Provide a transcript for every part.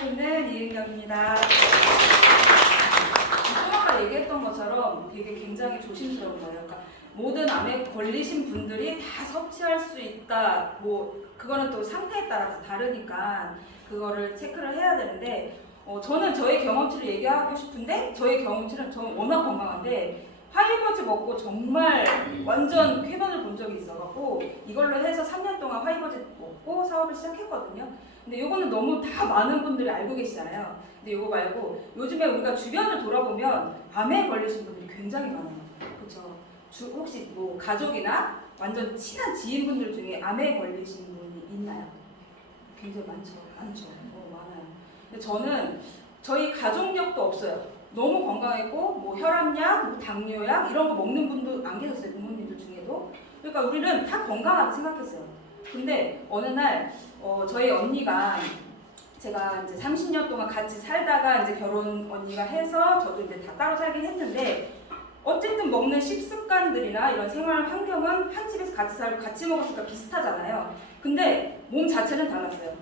하고 있는 이은경입니다. 좀 아까 얘기했던 것처럼 되게 굉장히 조심스러운 거예요. 그러니까 모든 암에 걸리신 분들이 다 섭취할 수 있다. 뭐 그거는 또 상태에 따라서 다르니까 그거를 체크를 해야 되는데 저는 저의 경험치를 얘기하고 싶은데 저의 경험치는 저는 워낙 건강한데 화이버즈 먹고 정말 완전 쾌변을 본 적이 있어갖고 이걸로 해서 3년 동안 화이버즈 먹고 사업을 시작했거든요. 근데 요거는 너무 다 많은 분들이 알고 계시잖아요. 근데 요거 말고 요즘에 우리가 주변을 돌아보면 암에 걸리신 분들이 굉장히 많아요. 그렇죠? 혹시 뭐 가족이나 완전 친한 지인분들 중에 암에 걸리신 분이 있나요? 굉장히 많죠. 많아요. 근데 저는 저희 가족력도 없어요. 너무 건강했고 뭐 혈압약, 뭐 당뇨약 이런 거 먹는 분도 안 계셨어요. 부모님들 중에도. 그러니까 우리는 다 건강하다 생각했어요. 근데 어느 날 저희 언니가 제가 이제 30년 동안 같이 살다가 이제 결혼 언니가 해서 저도 이제 다 따로 살긴 했는데 어쨌든 먹는 식습관들이나 이런 생활 환경은 한 집에서 같이 살고 같이 먹었으니까 비슷하잖아요. 근데 몸 자체는 달랐어요.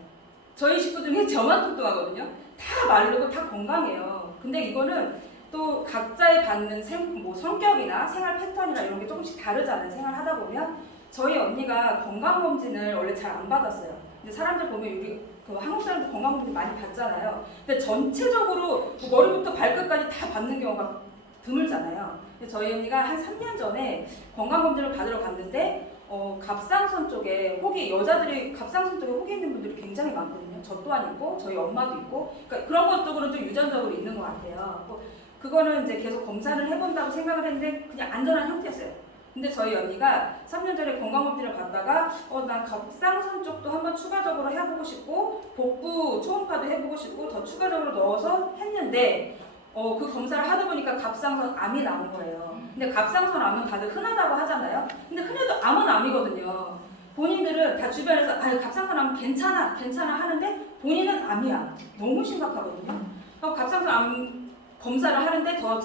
저희 식구 중에 저만 뚱뚱하거든요. 다 마르고 다 건강해요. 근데 이거는 또 각자의 받는 성격이나 생활 패턴이나 이런 게 조금씩 다르잖아요. 생활하다 보면 저희 언니가 건강검진을 원래 잘 안 받았어요. 근데 사람들 보면 우리 한국 사람들 건강검진 많이 받잖아요. 근데 전체적으로 머리부터 발끝까지 다 받는 경우가 드물잖아요. 근데 저희 언니가 한 3년 전에 건강검진을 받으러 갔는데 갑상선 쪽에 여자들이 갑상선 쪽에 혹이 있는 분들이 굉장히 많거든요. 저 또한 있고 저희 엄마도 있고 그러니까 그런 것 쪽으로 좀 유전적으로 있는 것 같아요. 그거는 이제 계속 검사를 해본다고 생각을 했는데 그냥 안전한 형태였어요. 근데 저희 언니가 3년 전에 건강검진을 받다가 난 갑상선 쪽도 한번 추가적으로 해보고 싶고 복부 초음파도 해보고 싶고 더 추가적으로 넣어서 했는데 그 검사를 하다 보니까 갑상선 암이 나온 거예요. 근데 갑상선 암은 다들 흔하다고 하잖아요. 근데 흔해도 암은 암이거든요. 본인들은 다 주변에서 갑상선 암 괜찮아 하는데 본인은 암이야. 너무 심각하거든요. 갑상선 암 검사를 하는데 더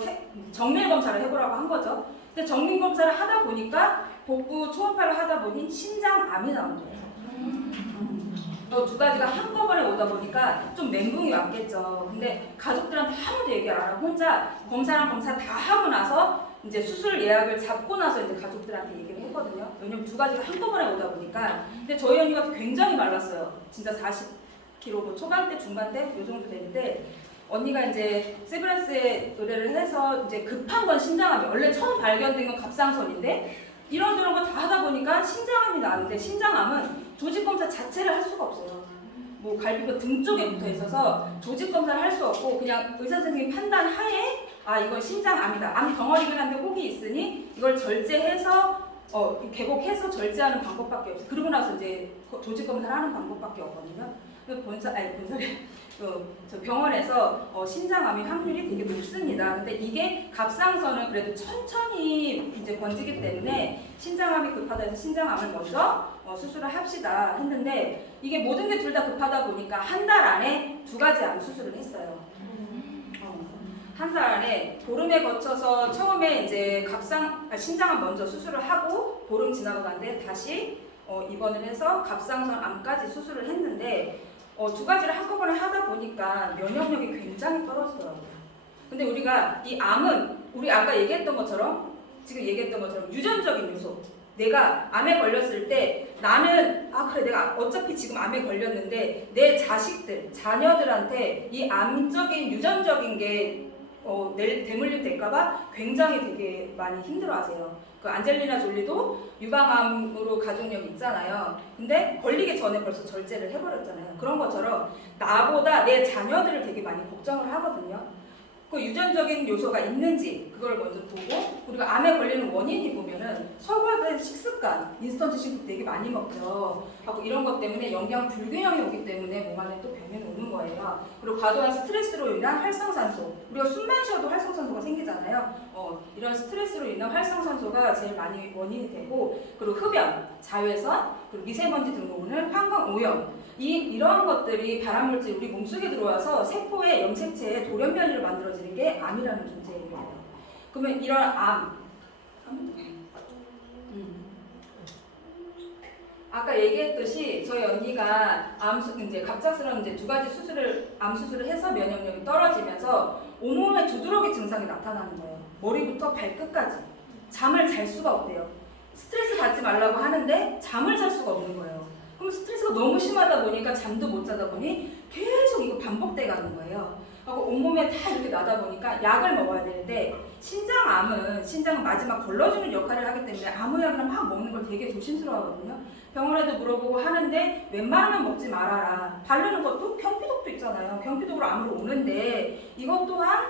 정밀 검사를 해보라고 한 거죠. 근데 정밀 검사를 하다 보니까 복부 초음파를 하다 보니 신장암이 나온 거예요. 두 가지가 한꺼번에 오다 보니까 좀 멘붕이 왔겠죠. 근데 가족들한테 아무도 얘기를 안 하고 혼자 검사랑 검사 다 하고 나서 이제 수술 예약을 잡고 나서 이제 가족들한테 얘기를 했거든요. 왜냐면 두 가지가 한꺼번에 오다 보니까. 근데 저희 언니가 굉장히 말랐어요. 진짜 40kg 뭐 초반대, 중반대 요 정도 되는데 언니가 이제 세브란스에 의뢰를 해서 이제 급한 건 신장암이 원래 처음 발견된 건 갑상선인데 이런저런 거 다 하다 보니까 신장암이 나왔는데 신장암은 조직 검사 자체를 할 수가 없어요. 뭐 갈비뼈 등 쪽에 붙어 있어서 조직 검사를 할 수 없고 그냥 의사 선생님 판단 하에 이건 신장암이다. 암 덩어리긴 한데 혹이 있으니 이걸 절제해서 개복해서 절제하는 방법밖에 없어요. 그러고 나서 이제 조직 검사를 하는 방법밖에 없거든요. 저 병원에서 신장암의 확률이 되게 높습니다. 근데 이게 갑상선은 그래도 천천히 이제 번지기 때문에 신장암이 급하다 해서 신장암을 먼저 수술을 합시다 했는데 이게 모든 게 둘 다 급하다 보니까 한 달 안에 2가지 암 수술을 했어요. 한 달 안에 보름에 거쳐서 처음에 이제 신장암 먼저 수술을 하고 보름 지나고 난데 다시 입원을 해서 갑상선 암까지 수술을 했는데 2가지를 한꺼번에 하다 보니까 면역력이 굉장히 떨어지더라고요. 근데 우리가 이 암은 우리 아까 얘기했던 것처럼 유전적인 요소. 내가 암에 걸렸을 때 나는 그래 내가 어차피 지금 암에 걸렸는데 내 자녀들한테 이 암적인 유전적인 게 대물림 될까봐 굉장히 되게 많이 힘들어하세요. 그 안젤리나 졸리도 유방암으로 가족력 있잖아요. 근데 걸리기 전에 벌써 절제를 해버렸잖아요. 그런 것처럼 나보다 내 자녀들을 되게 많이 걱정을 하거든요. 그 유전적인 요소가 있는지 그걸 먼저 보고 우리가 암에 걸리는 원인이 보면은 서구화된 식습관, 인스턴트 식품 되게 많이 먹죠. 하고 이런 것 때문에 영양 불균형이 오기 때문에 몸 안에 또 병이 오는 거예요. 그리고 과도한 스트레스로 인한 활성산소, 우리가 숨만 쉬어도 활성산소가 생기잖아요. 이런 스트레스로 인한 활성산소가 제일 많이 원인이 되고 그리고 흡연, 자외선, 그리고 미세먼지 등으로 오는 환경 오염 이런 것들이 발암물질 우리 몸속에 들어와서 세포의 염색체에 돌연변이를 만들어지는 게 암이라는 존재예요. 그러면 이런 아까 얘기했듯이 저희 언니가 이제 갑작스러운 이제 2가지 암 수술을 해서 면역력이 떨어지면서 온몸에 두드러기 증상이 나타나는 거예요. 머리부터 발끝까지. 잠을 잘 수가 없대요. 스트레스 받지 말라고 하는데 잠을 잘 수가 없는 거예요. 그럼 스트레스가 너무 심하다 보니까 잠도 못 자다 보니 계속 이거 반복돼 가는 거예요. 하고 온몸에 다 이렇게 나다 보니까 약을 먹어야 되는데 신장은 마지막 걸러주는 역할을 하기 때문에 아무 약이나 막 먹는 걸 되게 조심스러워하거든요. 병원에도 물어보고 하는데 웬만하면 먹지 말아라. 바르는 것도 경피독도 있잖아요. 경피독으로 암으로 오는데 이것 또한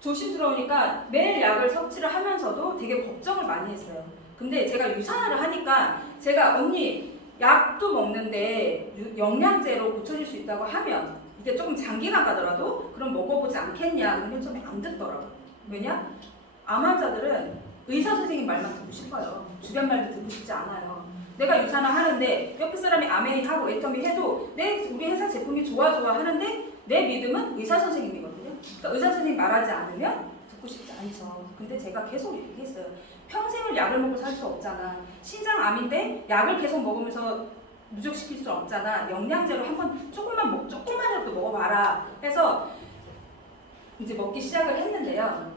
조심스러우니까 매일 약을 섭취를 하면서도 되게 걱정을 많이 했어요. 근데 제가 유산화를 하니까 제가 언니 약도 먹는데 영양제로 고쳐질 수 있다고 하면 이게 조금 장기간 가더라도 그럼 먹어보지 않겠냐 그러면 좀 안 듣더라고요. 왜냐? 암 환자들은 의사 선생님 말만 듣고 싶어요. 주변 말도 듣고 싶지 않아요. 내가 유산화 하는데 옆에 사람이 아메이 하고 애터미 해도 우리 회사 제품이 좋아 하는데 내 믿음은 의사 선생님이거든요. 그러니까 의사 선생님 말하지 않으면 듣고 싶지 않죠. 근데 제가 계속 얘기했어요. 평생을 약을 먹고 살 수 없잖아. 신장암인데 약을 계속 먹으면서 누적시킬 수 없잖아. 영양제로 한번 조금만이라도 먹어봐라 해서 이제 먹기 시작을 했는데요.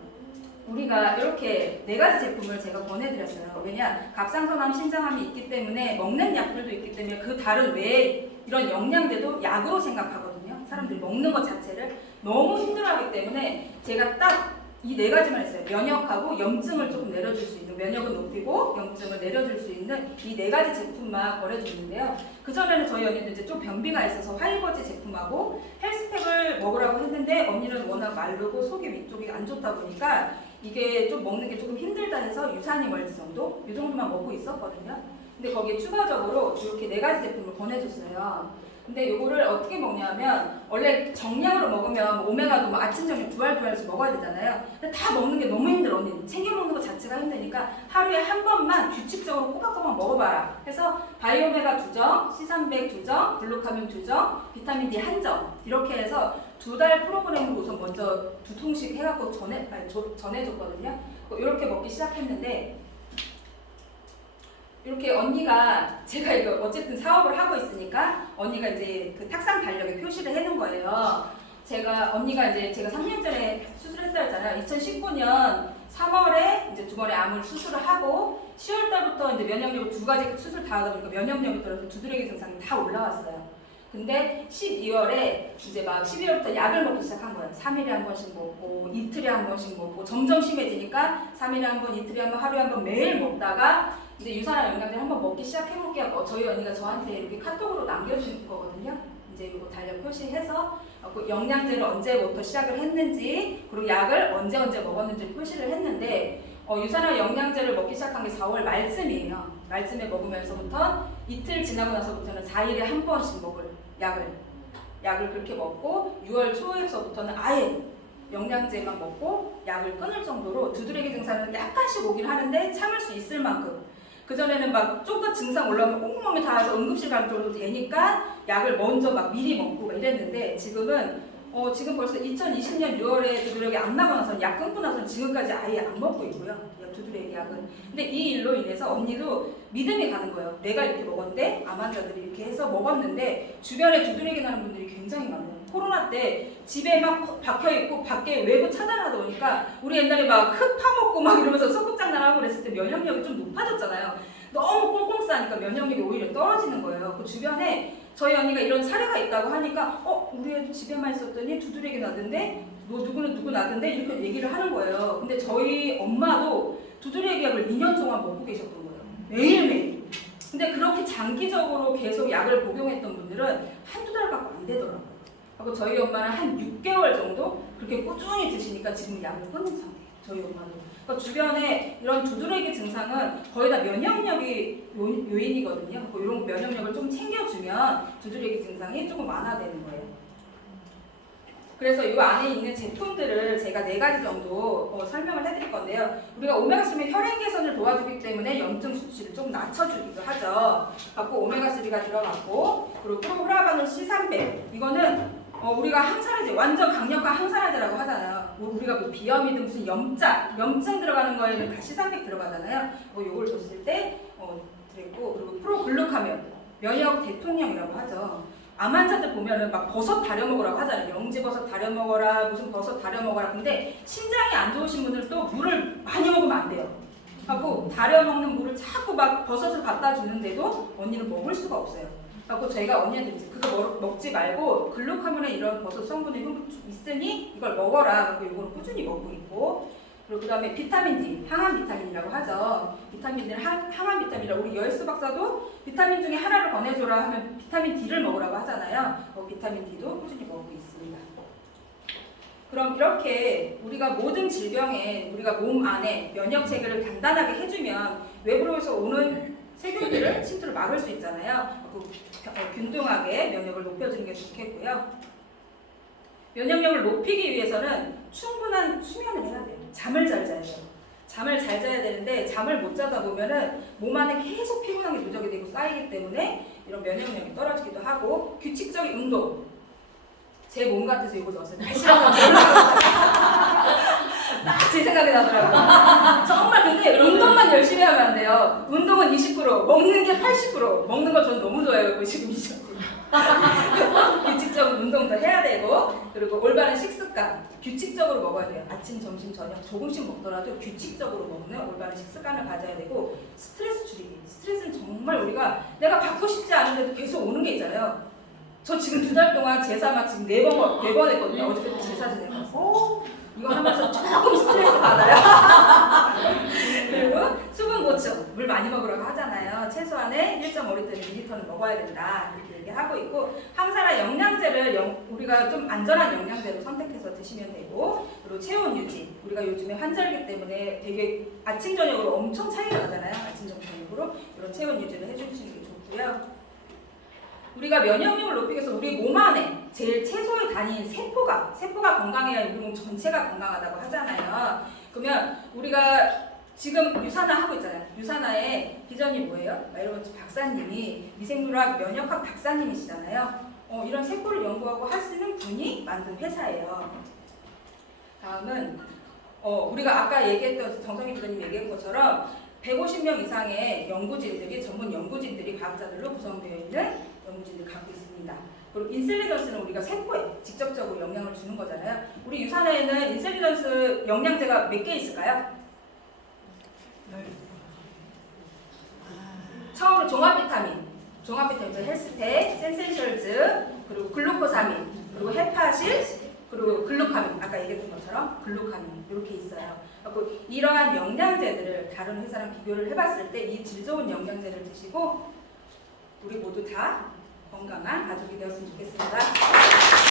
우리가 이렇게 4가지 제품을 제가 권해드렸어요. 왜냐? 갑상선암, 신장암이 있기 때문에 먹는 약들도 있기 때문에 그 다른 외에 이런 영양제도 약으로 생각하거든요. 사람들이 먹는 것 자체를 너무 힘들어하기 때문에 제가 딱 이 4가지만 했어요. 면역하고 염증을 조금 내려줄 수 있는, 면역은 높이고 염증을 내려줄 수 있는 이 4가지 제품만 권해주는데요. 그전에는 저희 언니도 이제 좀 변비가 있어서 화이버지 제품하고 헬스팩을 먹으라고 했는데 언니는 워낙 마르고 속이 위쪽이 안 좋다 보니까 이게 좀 먹는 게 조금 힘들다 해서 유산이 멀지 정도? 이 정도만 먹고 있었거든요. 근데 거기에 추가적으로 이렇게 4가지 제품을 권해줬어요. 근데 이거를 어떻게 먹냐면 원래 정량으로 먹으면 오메가도 뭐 아침 저녁 2알씩 먹어야 되잖아요. 근데 다 먹는 게 너무 힘들어. 언니 챙겨 먹는 것 자체가 힘드니까 하루에 한 번만 규칙적으로 꼬박꼬박 먹어봐라. 그래서 바이오메가 2정, C300 2정, 글루카민 2정, 비타민 D 1정 이렇게 해서 2달 프로그램으로 우선 먼저 2통씩 해갖고 전해줬거든요. 이렇게 먹기 시작했는데 이렇게 언니가 제가 이거 어쨌든 사업을 하고 있으니까 언니가 이제 그 탁상 달력에 표시를 해놓은 거예요. 언니가 이제 제가 3년 전에 수술했다 했잖아요. 2019년 3월에 이제 2번의 암을 수술을 하고 10월 달부터 이제 면역력을 2가지 수술 다 하다 보니까 면역력이 떨어져서 두드러기 증상이 다 올라왔어요. 근데 12월에 이제 막 12월부터 약을 먹기 시작한 거예요. 3일에 한 번씩 먹고 이틀에 한 번씩 먹고 점점 심해지니까 3일에 한 번, 이틀에 한 번, 하루에 한 번 매일 먹다가 이제 유산화 영양제를 한번 먹기 시작해볼게요. 저희 언니가 저한테 이렇게 카톡으로 남겨준 거거든요. 이제 이거 달력 표시해서 그 영양제를 언제부터 시작을 했는지 그리고 약을 언제 먹었는지 표시를 했는데 유산화 영양제를 먹기 시작한 게 4월 말쯤이에요. 말쯤에 먹으면서부터 이틀 지나고 나서부터는 4일에 한 번씩 먹을 약을 그렇게 먹고 6월 초에서부터는 아예 영양제만 먹고 약을 끊을 정도로 두드러기 증상은 약간씩 오긴 하는데 참을 수 있을 만큼 그전에는 막 조금 증상 올라오면 온몸이 다 해서 응급실 갈 정도 되니까 약을 먼저 막 미리 먹고 막 이랬는데 지금은 지금 벌써 2020년 6월에 두드러기 안 나고 나서 약 끊고 나서 지금까지 아예 안 먹고 있고요. 두드러기 약은. 근데 이 일로 인해서 언니도 믿음이 가는 거예요. 내가 이렇게 먹었는데 암 환자들이 이렇게 해서 먹었는데 주변에 두드러기 나는 분들이 굉장히 많아요. 코로나 때 집에 막 박혀있고 밖에 외부 차단하다 보니까 우리 옛날에 막 흙 파먹고 막 이러면서 소꿉장난하고 그랬을 때 면역력이 좀 높아졌잖아요. 너무 꽁꽁 싸니까 면역력이 오히려 떨어지는 거예요. 그 주변에 저희 언니가 이런 사례가 있다고 하니까 우리 애도 집에만 있었더니 두드러기 나던데 누구는 누구 나던데 이렇게 얘기를 하는 거예요. 근데 저희 엄마도 두드러기 약을 2년 동안 먹고 계셨던 거예요. 매일매일. 근데 그렇게 장기적으로 계속 약을 복용했던 분들은 한두 달 갖고 안 되더라고요. 하고 저희 엄마는 한 6개월 정도 그렇게 꾸준히 드시니까 지금 약을 끊는 상태예요. 저희 엄마도. 그러니까 주변에 이런 두드러기 증상은 거의 다 면역력이 요인이거든요. 이런 면역력을 좀 챙겨주면 두드러기 증상이 조금 완화되는 거예요. 그래서 이 안에 있는 제품들을 제가 4가지 정도 설명을 해드릴 건데요. 우리가 오메가3는 혈행 개선을 도와주기 때문에 염증 수치를 조금 낮춰주기도 하죠. 갖고 오메가3가 들어갔고 그리고 프로후라바놀 C300 이거는 우리가 항산화제 완전 강력한 항산화제라고 하잖아요. 우리가 뭐 비염이든 무슨 염증 들어가는 거에는 다 C300 들어가잖아요. 요걸 줬을 때 드렸고 그리고 프로글루카면 면역 대통령이라고 하죠. 암 환자들 보면은 막 버섯 다려 먹으라고 하잖아요. 영지버섯 다려 먹어라, 무슨 버섯 다려 먹어라. 근데 심장이 안 좋으신 분들도 물을 많이 먹으면 안 돼요. 하고 다려 먹는 물을 자꾸 막 버섯을 갖다 주는데도 언니는 먹을 수가 없어요. 하고 저희가 언니한테 이제 그거 먹지 말고 글루카몬에 이런 버섯 성분이 있으니 이걸 먹어라. 하고 이거는 꾸준히 먹고 있고. 그리고 그 다음에 비타민 D, 항암 비타민이라고 하죠. 비타민은 항암 비타민이라고 우리 여일수 박사도 비타민 중에 하나를 권해줘라 하면 비타민 D를 먹으라고 하잖아요. 비타민 D도 꾸준히 먹고 있습니다. 그럼 이렇게 우리가 모든 질병에 우리가 몸 안에 면역 체계를 단단하게 해주면 외부로서 오는 세균들을 침투를 막을 수 있잖아요. 균등하게 면역을 높여주는 게 좋겠고요. 면역력을 높이기 위해서는 충분한 수면을 해야 돼요. 잠을 잘 자야 돼요. 잠을 잘 자야 되는데 잠을 못 자다 보면은 몸 안에 계속 피곤한 게 누적이 되고 쌓이기 때문에 이런 면역력이 떨어지기도 하고 규칙적인 운동. 제 몸 같아서 이거 넣었어요. 날씨랑 제 생각이 나더라고요. 정말 근데 운동만 열심히 하면 안 돼요. 운동은 20%, 먹는 게 80%. 먹는 거 저는 너무 좋아해요. 지금 이 정도. 규칙적인 운동도 해야 되고 그리고 올바른 식습관 규칙적으로 먹어야 돼요. 아침, 점심, 저녁 조금씩 먹더라도 규칙적으로 먹는 올바른 식습관을 가져야 되고 스트레스 줄이기. 스트레스는 정말 우리가 내가 받고 싶지 않은데도 계속 오는 게 있잖아요. 저 지금 2달 동안 제사 막 지금 4번 했거든요. 어저께 제사 지내면서 이거 하면서 조금 스트레스 받아요. 그리고 수분 보충, 물 많이 먹으라고 하잖아요. 최소한의 1.5리터는 먹어야 된다 이렇게 얘기하고 있고 항산화 영양제를 우리가 좀 안전한 영양제로 선택해서 드시면 되고 그리고 체온 유지, 우리가 요즘에 환절기 때문에 되게 아침 저녁으로 엄청 차이가 나잖아요. 아침 저녁으로 이런 체온 유지를 해주시는 게 좋고요. 우리가 면역력을 높이기 위해서 우리 몸 안에 제일 최소의 단위인 세포가 건강해야 우리 몸 전체가 건강하다고 하잖아요. 그러면 우리가 지금 유산화 하고 있잖아요. 유산화의 비전이 뭐예요? 여러분 박사님이 미생물학 면역학 박사님이시잖아요. 이런 세포를 연구하고 하시는 분이 만든 회사예요. 다음은 우리가 아까 얘기했던 정성희 교수님 얘기한 것처럼 150명 이상의 연구진들이 전문 연구진들이 과학자들로 구성되어 있는 연구진을 갖고 있습니다. 그리고 인셀리던스는 우리가 세포에 직접적으로 영향을 주는 거잖아요. 우리 유산화에는 인셀리던스 영양제가 몇 개 있을까요? 처음으로 종합비타민, 헬스텍, 센센셜즈, 그리고 글루코사민, 그리고 헤파실, 그리고 글루카민, 아까 얘기했던 것처럼 글루카민 이렇게 있어요. 그리고 이러한 영양제들을 다른 회사랑 비교를 해봤을 때 이 질 좋은 영양제를 드시고 우리 모두 다 건강한 가족이 되었으면 좋겠습니다.